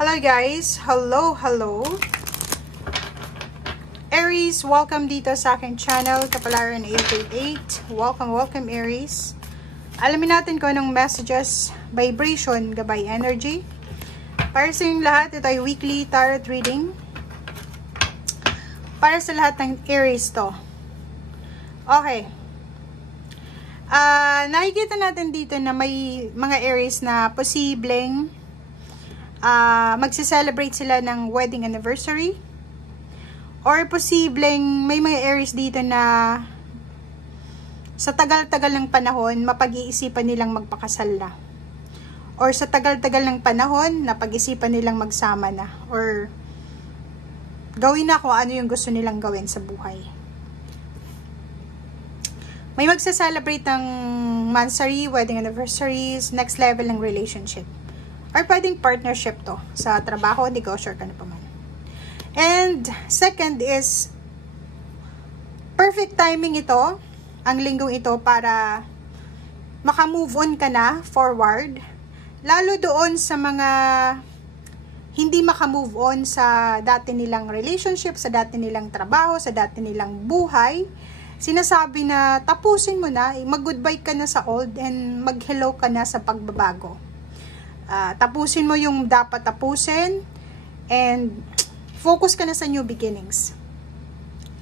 Hello guys! Hello! Aries, welcome dito sa aking channel, Kapalaran 888. Welcome Aries. Alamin natin kung anong messages, vibration, gabay energy. Para sa inyong lahat, ito ay weekly tarot reading. Para sa lahat ng Aries to. Okay. Nakikita natin dito na may mga Aries na posibleng magse-celebrate sila ng wedding anniversary. Or posibleng may mga Aries dito na sa tagal-tagal ng panahon, mapag-iisipan nilang magpakasal na. Or sa tagal-tagal ng panahon, napag-isipan nilang magsama na. Or gawin na kung ano yung gusto nilang gawin sa buhay. May magse-celebrate ng mansary, wedding anniversaries, next level ng relationship. Or pwedeng partnership to sa trabaho, negosyo, ka na pa man. And second is perfect timing ito, ang linggong ito, para maka-move on ka na forward, lalo doon sa mga hindi maka-move on sa dati nilang relationship, sa dati nilang trabaho, sa dati nilang buhay. Sinasabi na tapusin mo na, mag-goodbye ka na sa old and mag-hello ka na sa pagbabago. Tapusin mo yung dapat tapusin and focus ka na sa new beginnings.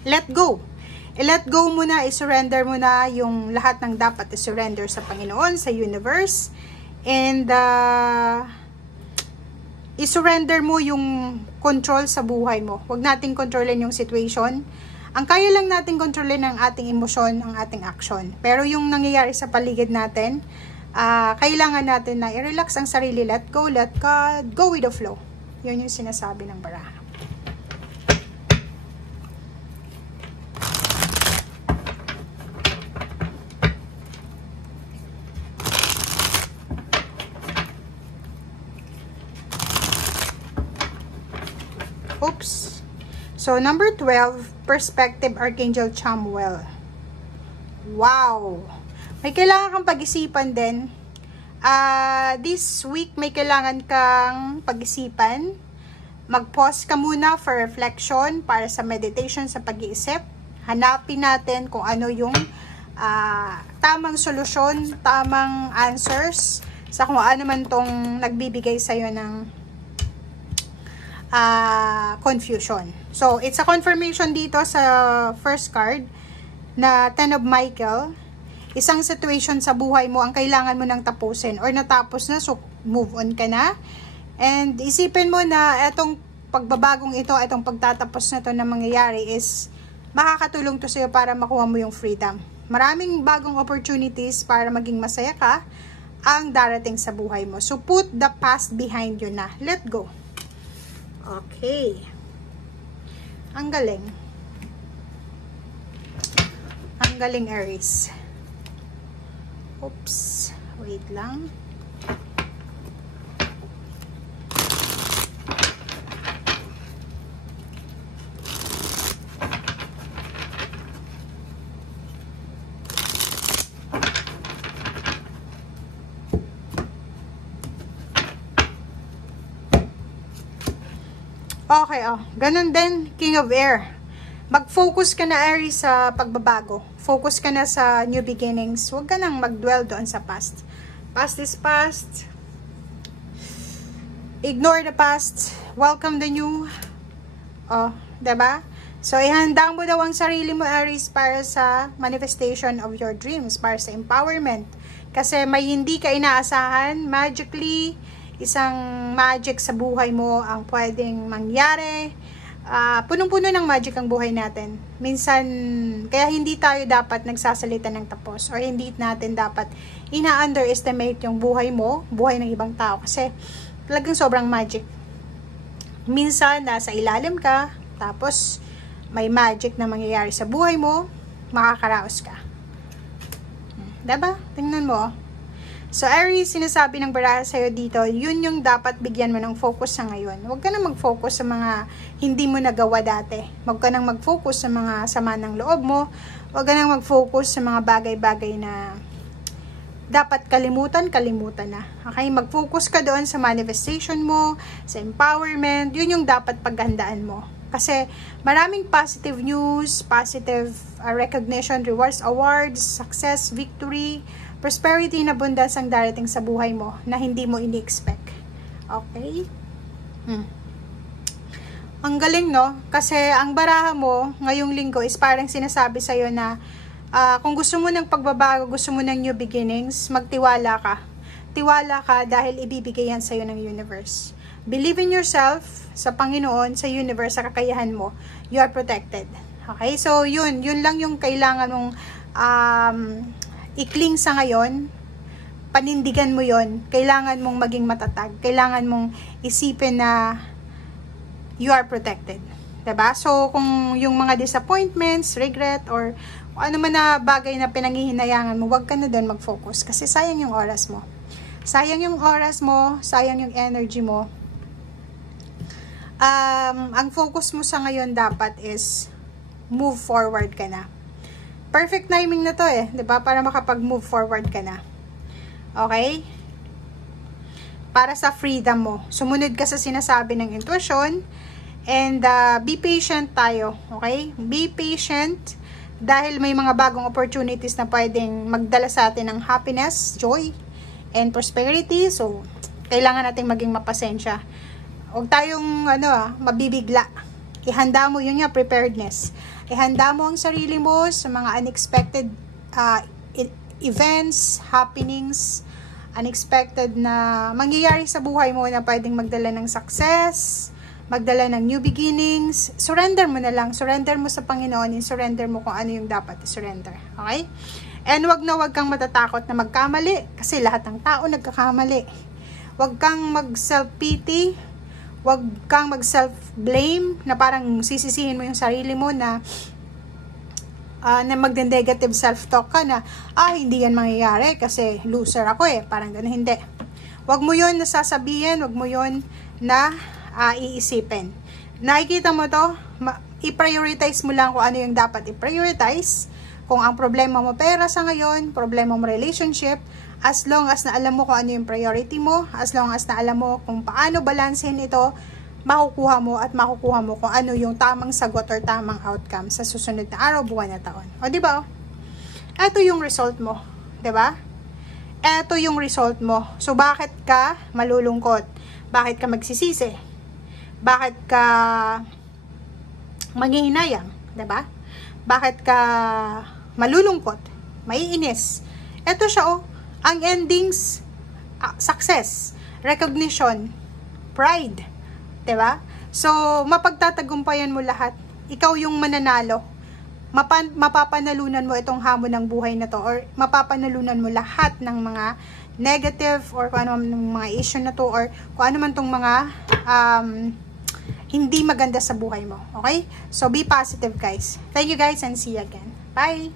Let go. I-let go mo na, i-surrender mo na yung lahat ng dapat i-surrender sa Panginoon, sa universe. And i-surrender mo yung control sa buhay mo. Huwag nating kontrolin yung situation. Ang kaya lang natin kontrolin ang ating emosyon, ang ating action. Pero yung nangyayari sa paligid natin, kailangan natin na i-relax ang sarili. Let go with the flow. Yun yung sinasabi ng baraha. Oops. So, number 12, Perspective, Archangel Chamuel. Wow! May kailangan kang pag-isipan din. This week, may kailangan kang pag-isipan. Mag-pause ka muna for reflection, para sa meditation, sa pag-iisip. Hanapin natin kung ano yung tamang solusyon, tamang answers sa kung ano man tong nagbibigay sa'yo ng confusion. So, it's a confirmation dito sa first card na Ten of Michael. Isang situation sa buhay mo ang kailangan mo nang tapusin or natapos na, so move on ka na. And isipin mo na etong pagbabagong ito, etong pagtatapos na to na mangyayari is makakatulong to sa'yo para makuha mo yung freedom. Maraming bagong opportunities para maging masaya ka ang darating sa buhay mo. So, put the past behind you na. Let go. Okay. Ang galing. Ang galing, Aries. Oops. Wait lang. Okay, ganun din, King of Air. Mag-focus ka na, Aries, sa pagbabago. Focus ka na sa new beginnings. Huwag ka nang mag-dwell doon sa past. Past is past. Ignore the past. Welcome the new. Diba? So, ihanda mo daw ang sarili mo, Aries, para sa manifestation of your dreams, para sa empowerment. Kasi may hindi ka inaasahan, magically, isang magic sa buhay mo ang pwedeng mangyari. Punong-puno ng magic ang buhay natin. Minsan, kaya hindi tayo dapat nagsasalita ng tapos or hindi natin dapat ina-underestimate yung buhay mo, buhay ng ibang tao. Kasi talagang sobrang magic. Minsan, nasa ilalim ka, tapos may magic na mangyayari sa buhay mo, makakaraos ka. Diba? Tingnan mo. So, Aries, sinasabi ng baraha sa'yo dito, yun yung dapat bigyan mo ng focus sa ngayon. Huwag ka nang mag-focus sa mga hindi mo nagawa dati. Huwag ka nang mag-focus sa mga sama ng loob mo. Huwag ka nang mag-focus sa mga bagay-bagay na dapat kalimutan na. Okay? Mag-focus ka doon sa manifestation mo, sa empowerment. Yun yung dapat paghandaan mo. Kasi maraming positive news, positive recognition, rewards, awards, success, victory, prosperity na abundance ang darating sa buhay mo na hindi mo ini-expect. Okay? Ang galing, no? Kasi ang baraha mo ngayong linggo is parang sinasabi sa'yo na kung gusto mo ng pagbabago, gusto mo ng new beginnings, magtiwala ka. Tiwala ka dahil ibibigay yan sa'yo ng universe. Believe in yourself, sa Panginoon, sa universe, sa kakayahan mo. You are protected. Okay? So, yun lang yung kailangan mong ikling sa ngayon. Panindigan mo yon. Kailangan mong maging matatag. Kailangan mong isipin na you are protected. Diba? So, kung yung mga disappointments, regret, or ano man na bagay na pinanghihinayangan mo, wag ka na doon mag-focus. Kasi sayang yung oras mo. Sayang yung oras mo, sayang yung energy mo. Ang focus mo sa ngayon dapat is move forward ka na. Perfect timing na to eh, 'di ba? Para makapag-move forward ka na. Okay? Para sa freedom mo. Sumunod ka sa sinasabi ng intuition and be patient tayo, okay? Be patient dahil may mga bagong opportunities na pwedeng magdala sa atin ng happiness, joy, and prosperity. So, kailangan nating maging mapasensya. Huwag tayong mabibigla. Ihanda mo, yun nga, preparedness. Ihanda mo ang sarili mo sa mga unexpected events, happenings, unexpected na mangyayari sa buhay mo na pwedeng magdala ng success, magdala ng new beginnings. Surrender mo na lang. Surrender mo sa Panginoon and surrender mo kung ano yung dapat i-surrender. Okay? And wag kang matatakot na magkamali kasi lahat ng tao nagkakamali. Wag kang mag-self-pity. Wag kang mag-self-blame na parang sisisihin mo yung sarili mo na mag-negative self-talk ka na, hindi yan mangyayari kasi loser ako eh. Parang gano'n, hindi. Wag mo yun nasasabihin, wag mo yun na iisipin. Nakikita mo to, i-prioritize mo lang kung ano yung dapat i-prioritize. Kung ang problema mo pera sa ngayon, problema mo relationship, as long as na alam mo kung ano yung priority mo, as long as na alam mo kung paano balansehin ito, makukuha mo kung ano yung tamang sagot or tamang outcome sa susunod na araw, buwan na taon. O, di ba? Ito yung result mo. Di ba? Ito yung result mo. So, bakit ka malulungkot? Bakit ka magsisisi? Bakit ka maghihinayang? Di ba? Bakit ka malulungkot? Maiinis? Ito siya, oh. Ang endings, success, recognition, pride. Diba? So, mapagtatagumpayan mo lahat. Ikaw yung mananalo. Mapapanalunan mo itong hamon ng buhay na to or mapapanalunan mo lahat ng mga negative or kung ano man ng mga issue na to or kung ano man tong mga hindi maganda sa buhay mo. Okay? So, be positive guys. Thank you guys and see you again. Bye!